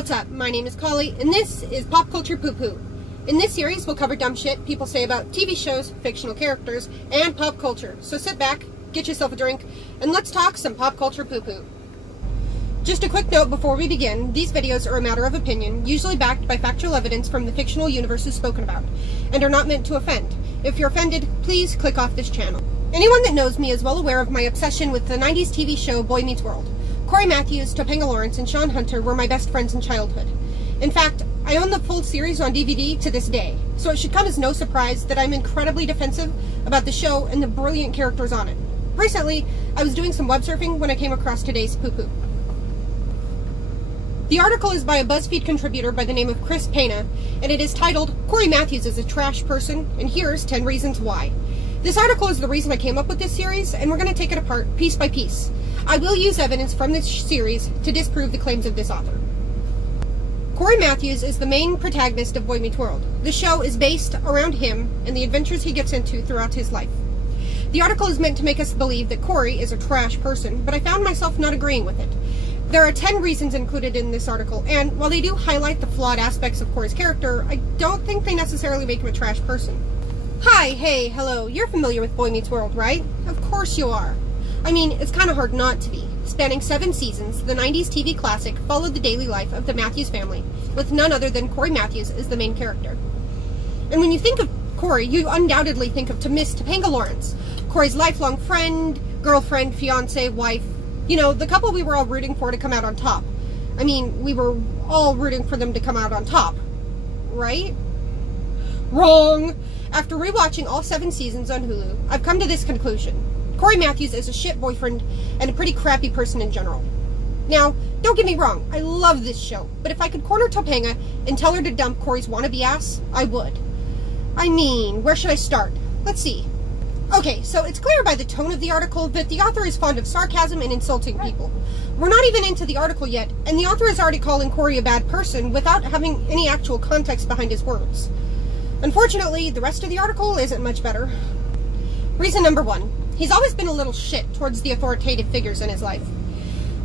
what's up? My name is Cory, and this is Pop Culture Poo Poo. In this series, we'll cover dumb shit people say about TV shows, fictional characters, and pop culture. So sit back, get yourself a drink, and let's talk some pop culture poo poo. Just a quick note before we begin, these videos are a matter of opinion, usually backed by factual evidence from the fictional universes spoken about, and are not meant to offend. If you're offended, please click off this channel. Anyone that knows me is well aware of my obsession with the 90s TV show Boy Meets World. Cory Matthews, Topanga Lawrence, and Sean Hunter were my best friends in childhood. In fact, I own the full series on DVD to this day, so it should come as no surprise that I'm incredibly defensive about the show and the brilliant characters on it. Recently, I was doing some web surfing when I came across today's poo-poo. The article is by a BuzzFeed contributor by the name of Chris Pena, and it is titled, "Cory Matthews is a Trash Person, and Here's 10 Reasons Why." This article is the reason I came up with this series, and we're going to take it apart piece by piece. I will use evidence from this series to disprove the claims of this author. Cory Matthews is the main protagonist of Boy Meets World. The show is based around him and the adventures he gets into throughout his life. The article is meant to make us believe that Cory is a trash person, but I found myself not agreeing with it. There are 10 reasons included in this article, and while they do highlight the flawed aspects of Cory's character, I don't think they necessarily make him a trash person. Hi, hey, hello, you're familiar with Boy Meets World, right? Of course you are. I mean, it's kind of hard not to be. Spanning 7 seasons, the 90s TV classic followed the daily life of the Matthews family, with none other than Cory Matthews as the main character. And when you think of Cory, you undoubtedly think of Miss Topanga Lawrence, Cory's lifelong friend, girlfriend, fiance, wife, you know, the couple we were all rooting for to come out on top. I mean, we were all rooting for them to come out on top, right? Wrong! After rewatching all 7 seasons on Hulu, I've come to this conclusion. Cory Matthews is a shit boyfriend and a pretty crappy person in general. Now, don't get me wrong, I love this show, but if I could corner Topanga and tell her to dump Cory's wannabe ass, I would. I mean, where should I start? Let's see. Okay, so it's clear by the tone of the article that the author is fond of sarcasm and insulting people. We're not even into the article yet, and the author is already calling Cory a bad person without having any actual context behind his words. Unfortunately, the rest of the article isn't much better. Reason number 1. He's always been a little shit towards the authoritative figures in his life.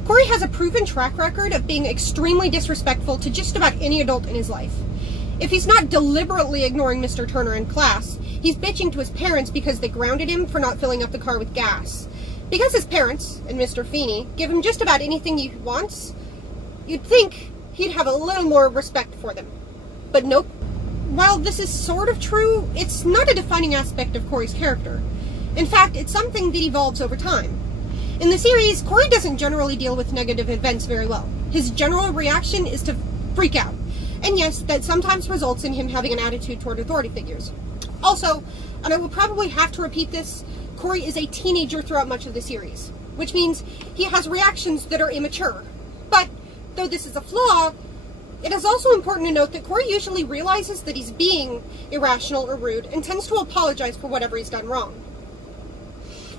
Cory has a proven track record of being extremely disrespectful to just about any adult in his life. If he's not deliberately ignoring Mr. Turner in class, he's bitching to his parents because they grounded him for not filling up the car with gas. Because his parents, and Mr. Feeney, give him just about anything he wants, you'd think he'd have a little more respect for them. But nope. While this is sort of true, it's not a defining aspect of Cory's character. In fact, it's something that evolves over time. In the series, Cory doesn't generally deal with negative events very well. His general reaction is to freak out. And yes, that sometimes results in him having an attitude toward authority figures. Also, and I will probably have to repeat this, Cory is a teenager throughout much of the series, which means he has reactions that are immature. But, though this is a flaw, it is also important to note that Cory usually realizes that he's being irrational or rude and tends to apologize for whatever he's done wrong.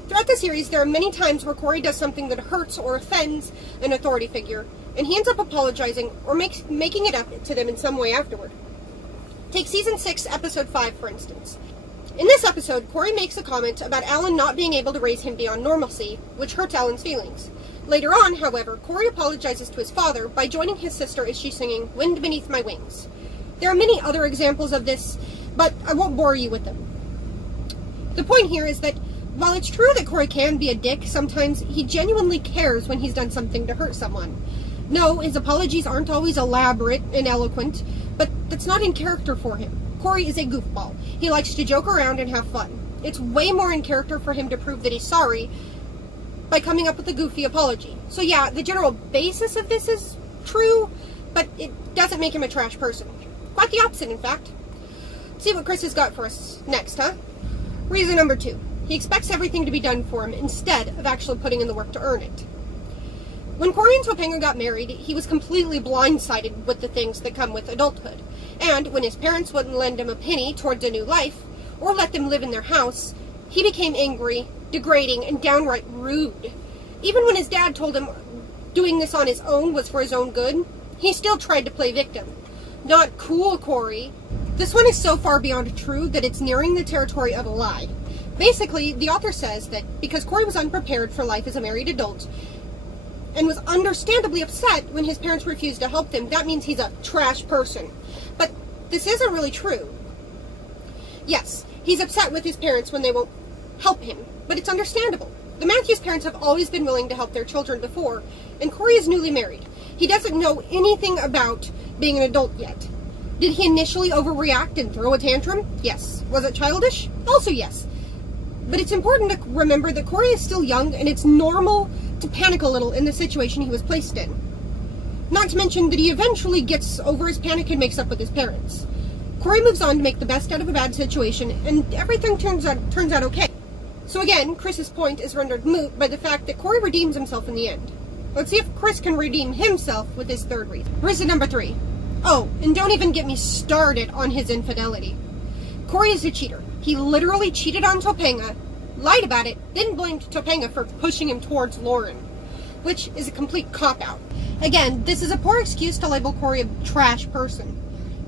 Throughout the series, there are many times where Cory does something that hurts or offends an authority figure, and he ends up apologizing or making it up to them in some way afterward. Take Season 6, Episode 5, for instance. In this episode, Cory makes a comment about Alan not being able to raise him beyond normalcy, which hurts Alan's feelings. Later on, however, Cory apologizes to his father by joining his sister as she's singing "Wind Beneath My Wings." There are many other examples of this, but I won't bore you with them. The point here is that while it's true that Cory can be a dick sometimes, he genuinely cares when he's done something to hurt someone. No, his apologies aren't always elaborate and eloquent, but that's not in character for him. Cory is a goofball. He likes to joke around and have fun. It's way more in character for him to prove that he's sorry by coming up with a goofy apology. So yeah, the general basis of this is true, but it doesn't make him a trash person. Quite the opposite, in fact. Let's see what Chris has got for us next, huh? Reason number 2. He expects everything to be done for him instead of actually putting in the work to earn it. When Cory and Topanga got married, he was completely blindsided with the things that come with adulthood. And when his parents wouldn't lend him a penny towards a new life, or let them live in their house, he became angry, degrading, and downright rude. Even when his dad told him doing this on his own was for his own good, he still tried to play victim. Not cool, Cory. This one is so far beyond true that it's nearing the territory of a lie. Basically, the author says that because Cory was unprepared for life as a married adult, and was understandably upset when his parents refused to help them. That means he's a trash person. But this isn't really true. Yes, he's upset with his parents when they won't help him, but it's understandable. The Matthews parents have always been willing to help their children before, and Cory is newly married. He doesn't know anything about being an adult yet. Did he initially overreact and throw a tantrum? Yes. Was it childish? Also yes. But it's important to remember that Cory is still young, and it's normal to panic a little in the situation he was placed in. Not to mention that he eventually gets over his panic and makes up with his parents. Cory moves on to make the best out of a bad situation, and everything turns out okay. So again, Chris's point is rendered moot by the fact that Cory redeems himself in the end. Let's see if Chris can redeem himself with his third reason. Reason number 3. Oh, and don't even get me started on his infidelity. Cory is a cheater. He literally cheated on Topanga, lied about it, then blamed Topanga for pushing him towards Lauren, which is a complete cop-out. Again, this is a poor excuse to label Cory a trash person.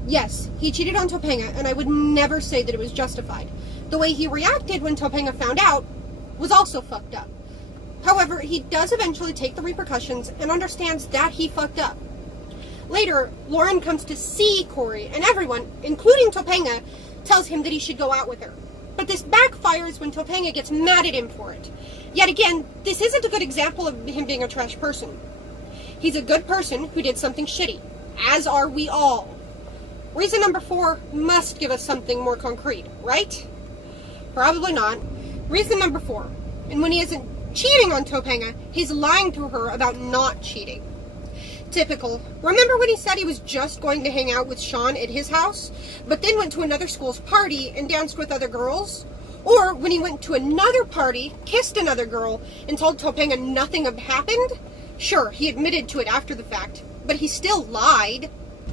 Yes, he cheated on Topanga, and I would never say that it was justified. The way he reacted when Topanga found out was also fucked up. However, he does eventually take the repercussions and understands that he fucked up. Later, Lauren comes to see Cory, and everyone, including Topanga, tells him that he should go out with her. But this backfires when Topanga gets mad at him for it. Yet again, this isn't a good example of him being a trash person. He's a good person who did something shitty, as are we all. Reason number 4 must give us something more concrete, right? Probably not. Reason number 4, and when he isn't cheating on Topanga, he's lying to her about not cheating. Typical. Remember when he said he was just going to hang out with Sean at his house, but then went to another school's party and danced with other girls? Or when he went to another party, kissed another girl, and told Topanga nothing had happened? Sure, he admitted to it after the fact, but he still lied.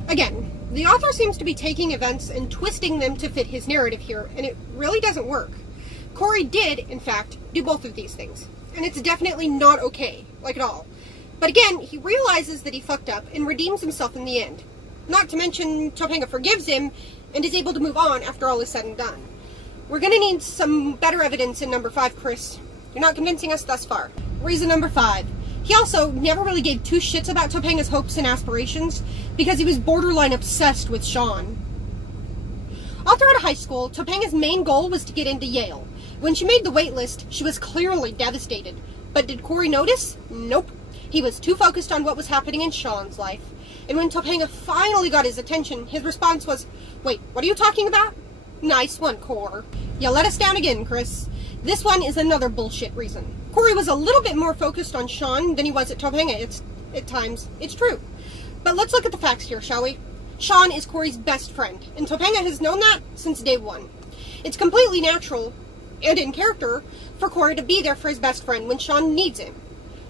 Again, the author seems to be taking events and twisting them to fit his narrative here, and it really doesn't work. Cory did, in fact, do both of these things, and it's definitely not okay, like at all. But again, he realizes that he fucked up and redeems himself in the end. Not to mention, Topanga forgives him and is able to move on after all is said and done. We're gonna need some better evidence in number 5, Chris. You're not convincing us thus far. Reason number 5. He also never really gave two shits about Topanga's hopes and aspirations because he was borderline obsessed with Sean. All throughout high school, Topanga's main goal was to get into Yale. When she made the wait list, she was clearly devastated. But did Cory notice? Nope. He was too focused on what was happening in Sean's life. And when Topanga finally got his attention, his response was, "Wait, what are you talking about?" Nice one, Cor. You let us down again, Chris. This one is another bullshit reason. Cory was a little bit more focused on Sean than he was at Topanga at times. It's true. But let's look at the facts here, shall we? Sean is Cory's best friend, and Topanga has known that since day one. It's completely natural, and in character, for Cory to be there for his best friend when Sean needs him.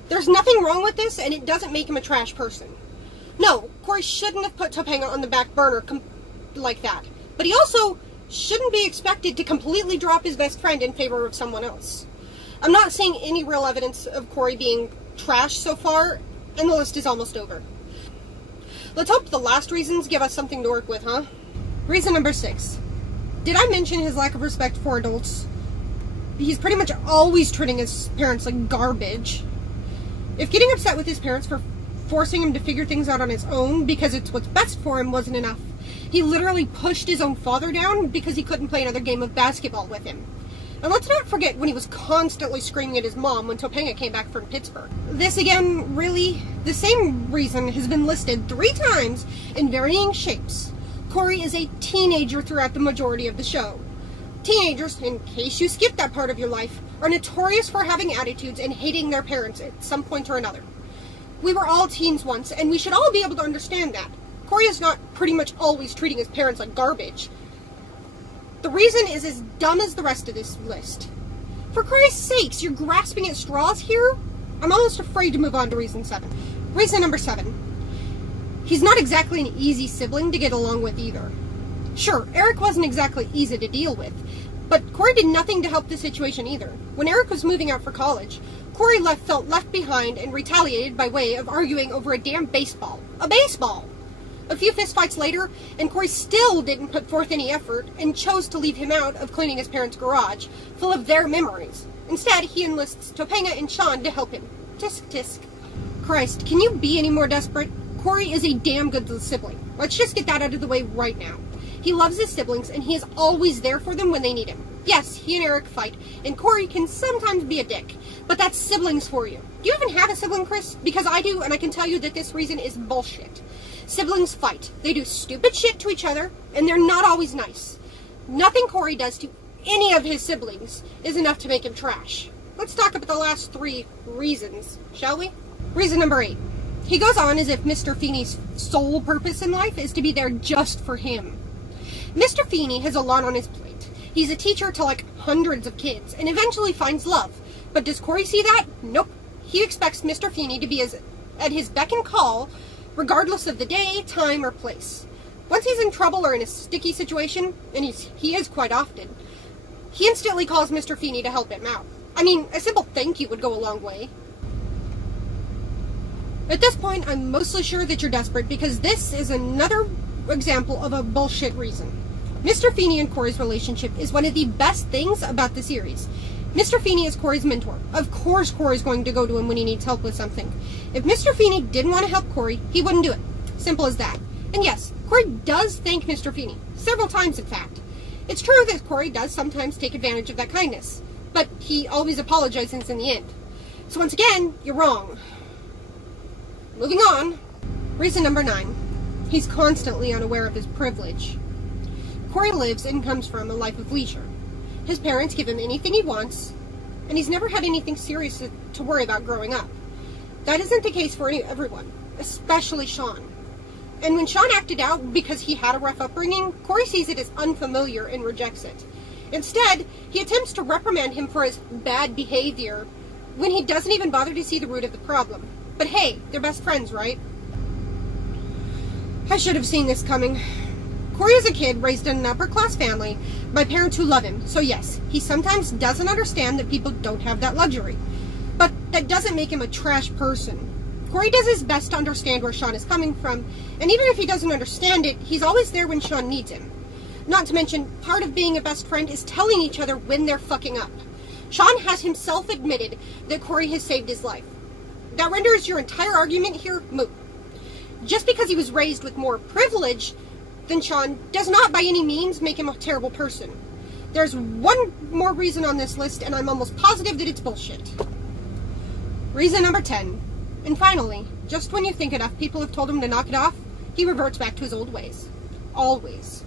There's nothing wrong with this, and it doesn't make him a trash person. No, Cory shouldn't have put Topanga on the back burner like that. But he also shouldn't be expected to completely drop his best friend in favor of someone else. I'm not seeing any real evidence of Cory being trash so far, and the list is almost over. Let's hope the last reasons give us something to work with, huh? Reason number 6. Did I mention his lack of respect for adults? He's pretty much always treating his parents like garbage. If getting upset with his parents for forcing him to figure things out on his own because it's what's best for him wasn't enough, he literally pushed his own father down because he couldn't play another game of basketball with him. And let's not forget when he was constantly screaming at his mom when Topanga came back from Pittsburgh. This again, really, the same reason has been listed 3 times in varying shapes. Cory is a teenager throughout the majority of the show. Teenagers, in case you skipped that part of your life, are notorious for having attitudes and hating their parents at some point or another. We were all teens once, and we should all be able to understand that. Cory is not pretty much always treating his parents like garbage. The reason is as dumb as the rest of this list. For Christ's sakes, you're grasping at straws here? I'm almost afraid to move on to reason 7. Reason number 7. He's not exactly an easy sibling to get along with either. Sure, Eric wasn't exactly easy to deal with, but Cory did nothing to help the situation either. When Eric was moving out for college, Cory felt left behind and retaliated by way of arguing over a damn baseball. A baseball! A few fistfights later, and Cory still didn't put forth any effort and chose to leave him out of cleaning his parents' garage, full of their memories. Instead, he enlists Topanga and Sean to help him. Tisk tisk. Christ, can you be any more desperate? Cory is a damn good sibling. Let's just get that out of the way right now. He loves his siblings, and he is always there for them when they need him. Yes, he and Eric fight, and Cory can sometimes be a dick, but that's siblings for you. Do you even have a sibling, Chris? Because I do, and I can tell you that this reason is bullshit. Siblings fight. They do stupid shit to each other, and they're not always nice. Nothing Cory does to any of his siblings is enough to make him trash. Let's talk about the last 3 reasons, shall we? Reason number 8. He goes on as if Mr. Feeney's sole purpose in life is to be there just for him. Mr. Feeney has a lot on his plate. He's a teacher to like hundreds of kids and eventually finds love. But does Cory see that? Nope. He expects Mr. Feeney to be at his beck and call regardless of the day, time, or place. Once he's in trouble or in a sticky situation, and he is quite often, he instantly calls Mr. Feeney to help him out. I mean, a simple thank you would go a long way. At this point, I'm mostly sure that you're desperate because this is another example of a bullshit reason. Mr. Feeney and Cory's relationship is one of the best things about the series. Mr. Feeney is Cory's mentor. Of course Cory's going to go to him when he needs help with something. If Mr. Feeney didn't want to help Cory, he wouldn't do it. Simple as that. And yes, Cory does thank Mr. Feeney. Several times, in fact. It's true that Cory does sometimes take advantage of that kindness. But he always apologizes in the end. So once again, you're wrong. Moving on. Reason number 9. He's constantly unaware of his privilege. Cory lives and comes from a life of leisure. His parents give him anything he wants, and he's never had anything serious to worry about growing up. That isn't the case for everyone, especially Sean. And when Sean acted out because he had a rough upbringing, Cory sees it as unfamiliar and rejects it. Instead, he attempts to reprimand him for his bad behavior when he doesn't even bother to see the root of the problem. But hey, they're best friends, right? I should have seen this coming. Cory is a kid raised in an upper-class family by parents who love him, so yes, he sometimes doesn't understand that people don't have that luxury. But that doesn't make him a trash person. Cory does his best to understand where Sean is coming from, and even if he doesn't understand it, he's always there when Sean needs him. Not to mention, part of being a best friend is telling each other when they're fucking up. Sean has himself admitted that Cory has saved his life. That renders your entire argument here moot. Just because he was raised with more privilege than Sean does not by any means make him a terrible person. There's one more reason on this list, and I'm almost positive that it's bullshit. Reason number 10. And finally, just when you think enough people have told him to knock it off, he reverts back to his old ways. Always.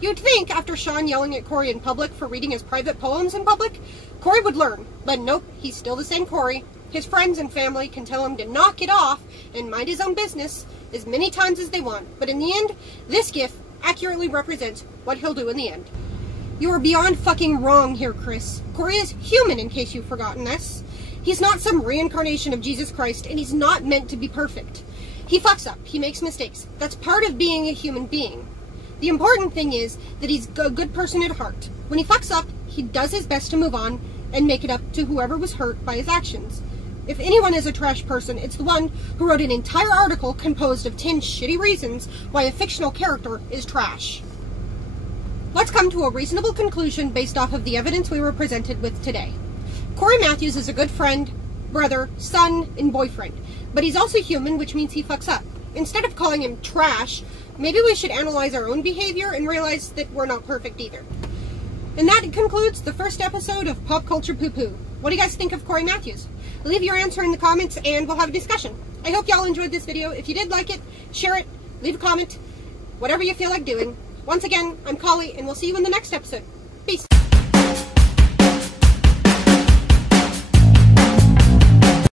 You'd think after Sean yelling at Cory in public for reading his private poems in public, Cory would learn, but nope, he's still the same Cory. His friends and family can tell him to knock it off and mind his own business as many times as they want, but in the end, this gif accurately represents what he'll do in the end. You are beyond fucking wrong here, Chris. Cory is human, in case you've forgotten this. He's not some reincarnation of Jesus Christ, and he's not meant to be perfect. He fucks up. He makes mistakes. That's part of being a human being. The important thing is that he's a good person at heart. When he fucks up, he does his best to move on and make it up to whoever was hurt by his actions. If anyone is a trash person, it's the one who wrote an entire article composed of 10 shitty reasons why a fictional character is trash. Let's come to a reasonable conclusion based off of the evidence we were presented with today. Cory Matthews is a good friend, brother, son, and boyfriend, but he's also human, which means he fucks up. Instead of calling him trash, maybe we should analyze our own behavior and realize that we're not perfect either. And that concludes the first episode of Pop Culture Poo Poo. What do you guys think of Cory Matthews? Leave your answer in the comments and we'll have a discussion. I hope y'all enjoyed this video. If you did like it, share it, leave a comment, whatever you feel like doing. Once again, I'm Cory, and we'll see you in the next episode.